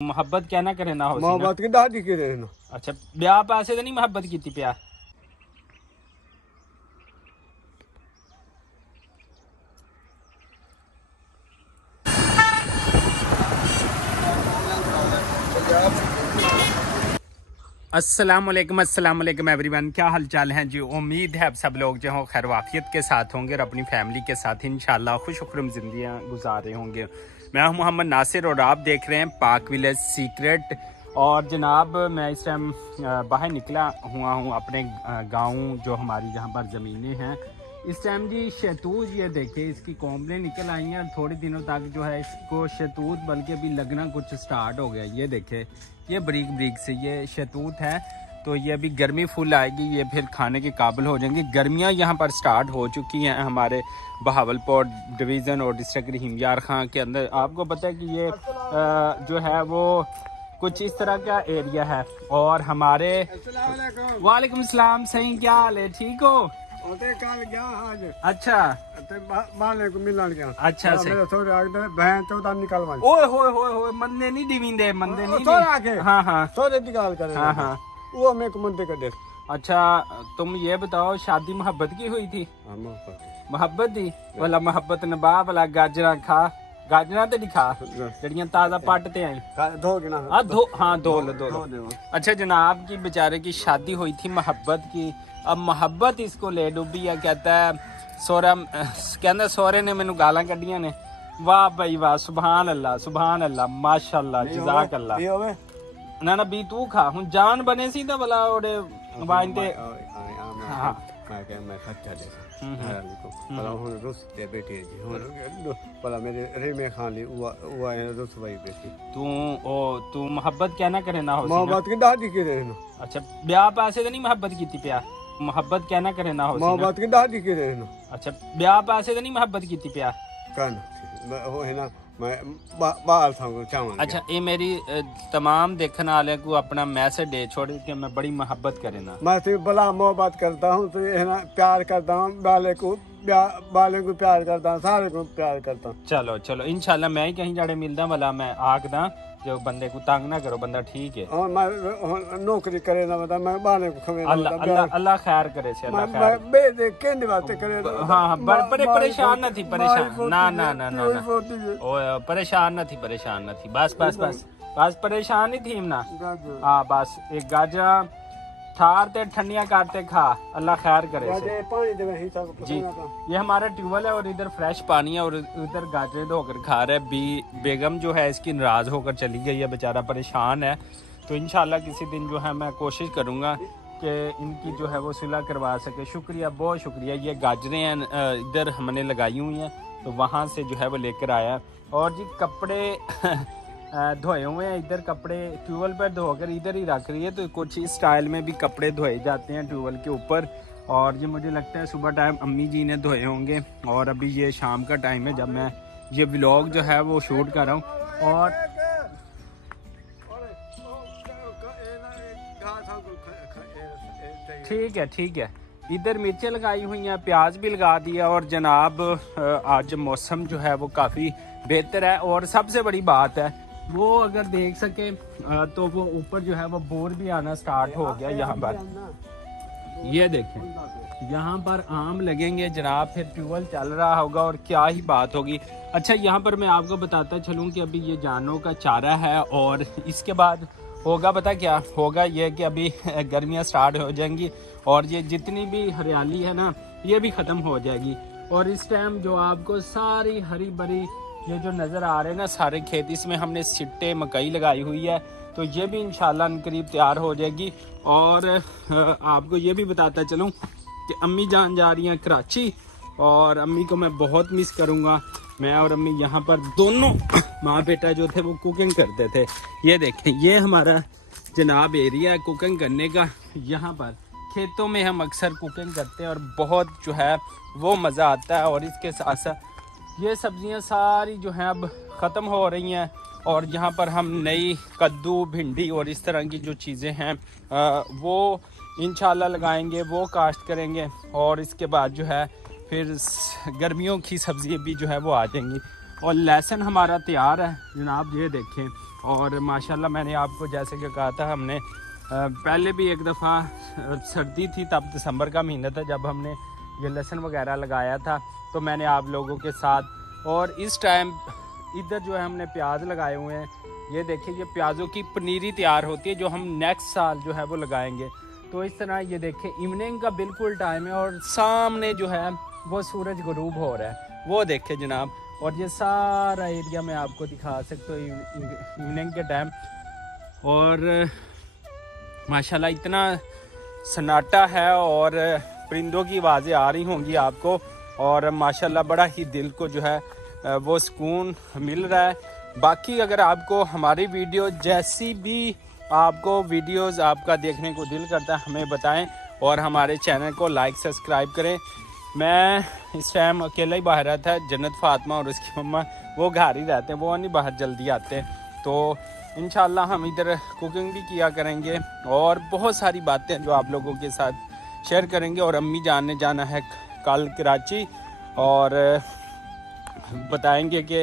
मुहब्बत क्या ना करे ना हो मोहब्बत की दादी की रहना। अच्छा ब्याह पासे तो नहीं मुहब्बत की थी प्या अस्सलाम वालेकुम एवरीवन, क्या हाल चाल हैं जी। उम्मीद है आप सब लोग जो हो खैर वाफियत के साथ होंगे और अपनी फैमिली के साथ इंशाल्लाह खुश खुरम ज़िंदगियाँ गुजार रहे होंगे। मैं हूं मोहम्मद नासिर और आप देख रहे हैं पाक विलेज सीक्रेट। और जनाब मैं इस टाइम बाहर निकला हुआ हूं अपने गांव जो हमारी जहां पर ज़मीनें हैं। इस टाइम जी शहतूत ये देखिए इसकी कोंबलें निकल आई हैं और थोड़े दिनों तक जो है इसको शहतूत बल्कि अभी लगना कुछ स्टार्ट हो गया। ये देखे ये बरीक बरीक से ये शहतूत है, तो ये अभी गर्मी फुल आएगी, ये फिर खाने के काबिल हो जाएंगी। गर्मियाँ यहाँ पर स्टार्ट हो चुकी हैं हमारे बहावलपुर डिवीज़न और डिस्ट्रिक्ट रहीम यार खां के अंदर। आपको पता है कि ये जो है वो कुछ इस तरह का एरिया है। और हमारे वालेकुम सलाम, सही क्या हाल है, ठीक हो? कल गया आज। अच्छा बाले को मिलन गया। अच्छा से मेरे थोड़े आगे बहन तो निकालवाई। ओए होए मंदे नहीं दिविंदे मंदे नहीं थोड़ा आगे। हाँ हाँ थोड़े निकाल कर। हाँ हाँ वो मेरे को मंदे कर दे। अच्छा तुम ये बताओ शादी मोहब्बत की हुई थी? मोहब्बत दी वाला मोहब्बत नबा वाला गाजरा खा गाजरा ते नहीं खा जड़ियां ताजा पट ते आई धो के ना। हाँ धो लो। अच्छा जनाब की बेचारे की शादी हुई थी मोहब्बत की। अब मोहब्बत इसको ले डूबी है। कहता है सोहरा कहता सोहरे ने मैनू गालां कड्डियां ने। वाह भाई वाह, सुभान अल्लाह माशाअल्लाह जज़ाक अल्लाह। ना ना बी तू खा हूं जान बने सी तो भला ओडे वाइन ते हां मैं खच्चा दे भला हुन रुस ते बैठी जी हुन भला मेरे रे में खान ली वो रुस वही बैठी। तू मोहब्बत क्या ना करे ना हो मोहब्बत की दादी की रहना। अच्छा ब्याह पासे तो नहीं मोहब्बत की थी प्या मोहब्बत क्या ना करे ना हो मोहब्बत की दादी की रहना। अच्छा ब्याह पासे तो नहीं मोहब्बत की थी प्या कहना वो है ना मैं बाहर था चावल। अच्छा ये मेरी तमाम देखने वाले को अपना मैसेज दे छोड़ के मैं बड़ी मोहब्बत करे ना। मैं तो बड़ा मोहब्बत करता हूँ, तो है ना प्यार करता हूँ बाले को प्यार करता हूँ, सारे को प्यार करता हूँ। चलो इंशाल्लाह मैं ही कहीं जाड़े मिलदा वाला मैं आखदा जो बंदे को तंग ना करो, बंदा ठीक है। और मैं नौकरी करे ना बता मैं बाले को खवे अल्लाह खैर करे से अल्लाह खैर। मैं बे देख के बातें करे। हां बड़े परेशान ना थी परेशान ना ओ परेशान ना थी बस परेशान नहीं थी ना। हां बस एक गाजरा थार ते ठंडियां काटते खा, अल्लाह खैर करे से। पानी दे ही सब जी ये हमारा ट्यूबवेल है और इधर फ्रेश पानी है और इधर गाजरे धोकर खा रहा है। बेगम जो है इसकी नाराज होकर चली गई है, बेचारा परेशान है। तो इंशाल्लाह किसी दिन जो है मैं कोशिश करूँगा कि इनकी जो है वो सुलह करवा सके। शुक्रिया, बहुत शुक्रिया। ये गाजरें हैं इधर हमने लगाई हुई हैं, तो वहाँ से जो है वो लेकर आया। और जी कपड़े धोए हुए हैं, इधर कपड़े ट्यूबवेल पर धोकर इधर ही रख रही है। तो कुछ इस स्टाइल में भी कपड़े धोए जाते हैं ट्यूबवेल के ऊपर। और ये मुझे लगता है सुबह टाइम अम्मी जी ने धोए होंगे और अभी ये शाम का टाइम है जब मैं ये व्लॉग जो है वो शूट कर रहा हूँ। और ठीक है इधर मिर्चें लगाई हुई हैं, प्याज भी लगा दिया। और जनाब आज मौसम जो है वो काफ़ी बेहतर है। और सबसे बड़ी बात है वो अगर देख सके तो वो ऊपर जो है वो बोर भी आना स्टार्ट हो गया यहाँ पर। ये देखें यहाँ पर आम लगेंगे जनाब, फिर ट्यूबवेल चल रहा होगा और क्या ही बात होगी। अच्छा यहाँ पर मैं आपको बताता चलूँ कि अभी ये जानवरों का चारा है और इसके बाद होगा पता क्या होगा, ये कि अभी गर्मियाँ स्टार्ट हो जाएंगी और ये जितनी भी हरियाली है ना ये भी ख़त्म हो जाएगी। और इस टाइम जो आपको सारी हरी भरी ये जो नज़र आ रहे हैं ना सारे खेत, इसमें हमने सिट्टे मकई लगाई हुई है, तो ये भी इंशाल्लाह करीब तैयार हो जाएगी। और आपको ये भी बताता चलूँ कि अम्मी जान जा रही हैं कराची और अम्मी को मैं बहुत मिस करूँगा। मैं और अम्मी यहाँ पर दोनों माँ बेटा जो थे वो कुकिंग करते थे। ये देखें ये हमारा जनाब एरिया है कुकिंग करने का। यहाँ पर खेतों में हम अक्सर कुकिंग करते हैं और बहुत जो है वो मज़ा आता है। और इसके साथ साथ ये सब्जियां सारी जो हैं अब ख़त्म हो रही हैं और यहाँ पर हम नई कद्दू भिंडी और इस तरह की जो चीज़ें हैं वो इंशाल्लाह लगाएंगे, वो काश्त करेंगे। और इसके बाद जो है फिर गर्मियों की सब्ज़ी भी जो है वो आ जाएंगी। और लहसुन हमारा तैयार है जनाब, ये देखें और माशाल्लाह मैंने आपको जैसे कि कहा था, हमने पहले भी एक दफ़ा सर्दी थी, तब दिसंबर का महीना था जब हमने ये लहसुन वगैरह लगाया था, तो मैंने आप लोगों के साथ। और इस टाइम इधर जो है हमने प्याज लगाए हुए हैं। ये देखिए, ये प्याज़ों की पनीरी तैयार होती है जो हम नेक्स्ट साल जो है वो लगाएंगे। तो इस तरह ये देखिए इवनिंग का बिल्कुल टाइम है और सामने जो है वो सूरज गुरूब हो रहा है, वो देखे जनाब। और ये सारा एरिया मैं आपको दिखा सकता हूँ इवनिंग के टाइम। और माशाल्लाह इतना सन्नाटा है और परिंदों की आवाज़ें आ रही होंगी आपको, और माशाल्लाह बड़ा ही दिल को जो है वो सुकून मिल रहा है। बाकी अगर आपको हमारी वीडियो जैसी भी आपको वीडियोस आपका देखने को दिल करता है, हमें बताएं और हमारे चैनल को लाइक सब्सक्राइब करें। मैं इस टाइम अकेला ही बाहर रहता है, जन्नत फातिमा और उसकी मम्मा वो घर ही रहते हैं, वो नहीं बाहर जल्दी आते। तो इंशाल्लाह हम इधर कुकिंग भी किया करेंगे और बहुत सारी बातें जो आप लोगों के साथ शेयर करेंगे। और अम्मी जान ने जाना है कल कराची, और बताएंगे कि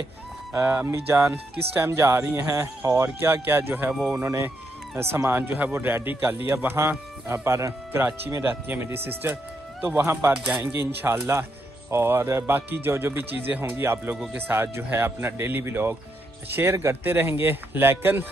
अम्मी जान किस टाइम जा रही हैं और क्या क्या जो है वो उन्होंने सामान जो है वो रेडी कर लिया। वहाँ पर कराची में रहती है मेरी सिस्टर, तो वहाँ पर जाएंगे इंशाल्लाह। और बाकी जो जो भी चीज़ें होंगी आप लोगों के साथ जो है अपना डेली व्लॉग शेयर करते रहेंगे। लेकिन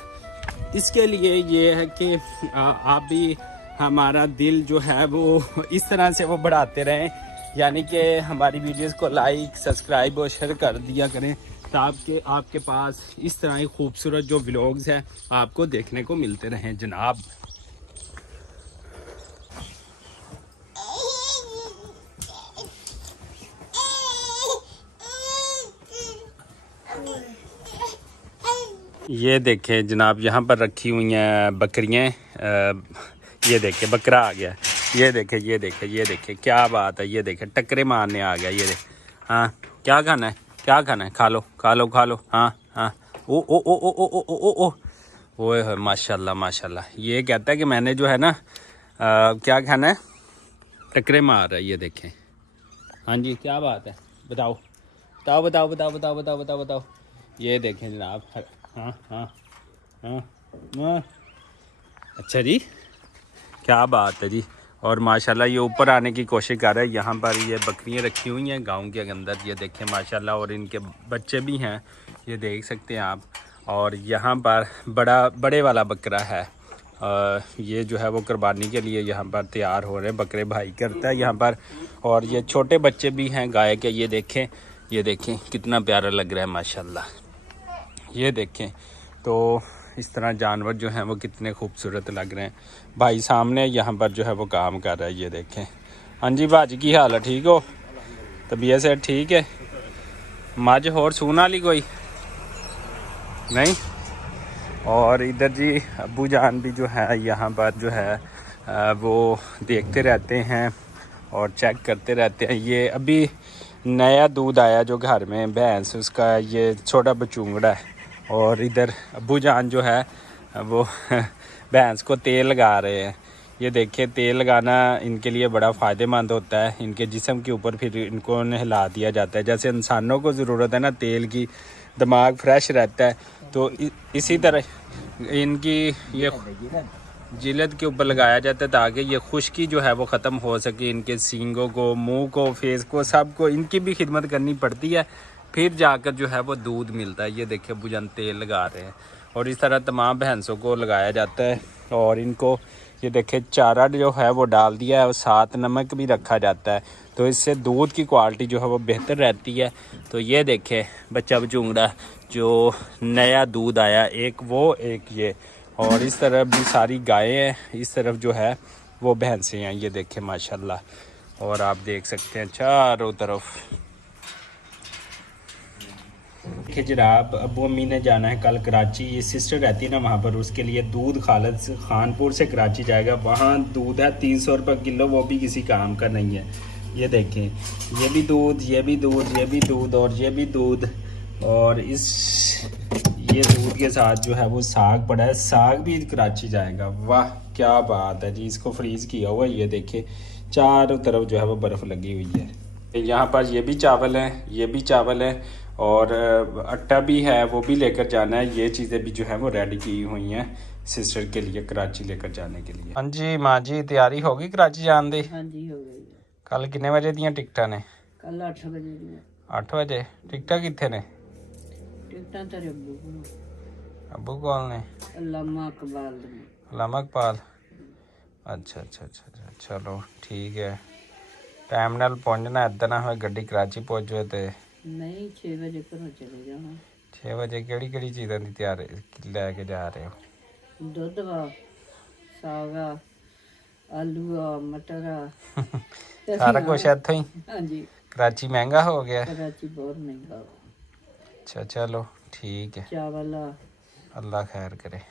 इसके लिए ये है कि आप भी हमारा दिल जो है वो इस तरह से वो बढ़ाते रहें, यानी कि हमारी वीडियोस को लाइक सब्सक्राइब और शेयर कर दिया करें, ताकि आपके पास इस तरह ही खूबसूरत जो व्लॉग्स हैं आपको देखने को मिलते रहें जनाब। ये देखें जनाब, यहाँ पर रखी हुई हैं बकरियाँ। ये देखें बकरा आ गया, ये देखें ये देखें ये देखें, क्या बात है। ये देखें टक्करे मारने आ गया। ये देख, हाँ क्या खाना है, क्या खाना है, खा लो खा लो खा लो। हाँ हाँ, ओ ओ ओ ओ ओ ओ ओ ओ ओ, माशाल्लाह माशाल्लाह। ये कहता है कि मैंने जो है ना क्या खाना है, टक्करे मार रहा है। ये देखें, हाँ जी क्या बात है, बताओ बताओ बताओ बताओ बताओ बताओ बताओ बताओ। ये देखें जनाब, हाँ हाँ हाँ हाँ, अच्छा जी क्या बात है जी। और माशाल्लाह ये ऊपर आने की कोशिश कर रहा है। यहाँ पर ये बकरियाँ रखी हुई हैं गांव के अंदर, ये देखें माशाल्लाह, और इनके बच्चे भी हैं, ये देख सकते हैं आप। और यहाँ पर बड़े वाला बकरा है, ये जो है वो कुर्बानी के लिए यहाँ पर तैयार हो रहे हैं, बकरे भाई करता है यहाँ पर। और ये छोटे बच्चे भी हैं गाय के, ये देखें कितना प्यारा लग रहा है माशाल्लाह। ये देखें, तो इस तरह जानवर जो हैं वो कितने खूबसूरत लग रहे हैं। भाई सामने यहाँ पर जो है वो काम कर रहा है, ये देखें। हाँ जी भाजी की हाल है, ठीक हो, तबीयत से ठीक है। मझ होर सून वाली कोई नहीं। और इधर जी अब्बू जान भी जो है यहाँ पर जो है वो देखते रहते हैं और चेक करते रहते हैं। ये अभी नया दूध आया जो घर में भैंस, उसका ये छोटा बचूंगड़ा है। और इधर अब्बू जान जो है वो भैंस को तेल लगा रहे हैं। ये देखिए, तेल लगाना इनके लिए बड़ा फ़ायदेमंद होता है। इनके जिस्म के ऊपर फिर इनको नहला दिया जाता है, जैसे इंसानों को ज़रूरत है ना तेल की, दिमाग फ्रेश रहता है, तो इसी तरह इनकी ये जिल्द के ऊपर लगाया जाता है ताकि ये खुश्की जो है वो ख़त्म हो सके। इनके सींगों को, मुंह को, फेस को, सब को इनकी भी खिदमत करनी पड़ती है, फिर जाकर जो है वो दूध मिलता है। ये देखिए बुझन तेल लगा रहे हैं। और इस तरह तमाम भैंसों को लगाया जाता है। और इनको ये देखिए चारा जो है वो डाल दिया है और साथ नमक भी रखा जाता है, तो इससे दूध की क्वालिटी जो है वो बेहतर रहती है। तो ये देखें बच्चा बचूंगड़ा जो नया दूध आया, एक वो एक ये, और इस तरफ भी सारी गायें हैं, इस तरफ जो है वो भैंसें हैं। ये देखें माशाल्लाह, और आप देख सकते हैं चारों तरफ। देखिए जनाब, अब्बू अम्मी ने जाना है कल कराची, ये सिस्टर रहती है ना वहाँ पर, उसके लिए दूध खालिद खानपुर से कराची जाएगा। वहाँ दूध है 300 रुपये किलो, वो भी किसी काम का नहीं है। ये देखें, ये भी दूध, ये भी दूध, ये भी दूध और ये भी दूध। और ये दूध के साथ जो है वो साग पड़ा है, साग भी कराची जाएगा। वाह क्या बात है जी, इसको फ्रीज़ किया हुआ है। ये देखिए चारों तरफ जो है वो बर्फ़ लगी हुई है। यहाँ पर ये भी चावल हैं, ये भी चावल है, और आटा भी है वो भी लेकर जाना है। ये चीज़ें भी जो है वो रेडी की हुई हैं सिस्टर के लिए कराची लेकर जाने के लिए। हाँ जी माँ जी तैयारी होगी कराची जान दी? हाँ जी हो गई है। कल कितने बजे दियां टिकटां ने? कल 8 बजे दी 8 बजे। टिकटां कित्थे ने? टिकटां तेरे अब्बू को अब्बू कौन ने? अल्लामा इकबाल ने। अल्लामा इकबाल। अच्छा अच्छा अच्छा अच्छा चलो ठीक है। टाइम नाल पहुंचना इधर ना होए गड्डी कराची पहुंच जाए तो। नहीं 6 बजे घरों चले जाना। 6 बजे केड़ी केड़ी चीज़ां दी तैयारी लैके जा रहे हो? दुध वा साग आ आलू आ मटर आ सारा कुछ इत्थों ही? हाँ जी कराची महंगा हो गया? कराची बहुत महंगा वा। अच्छा चलो ठीक है। चावल आ अल्लाह खैर करे।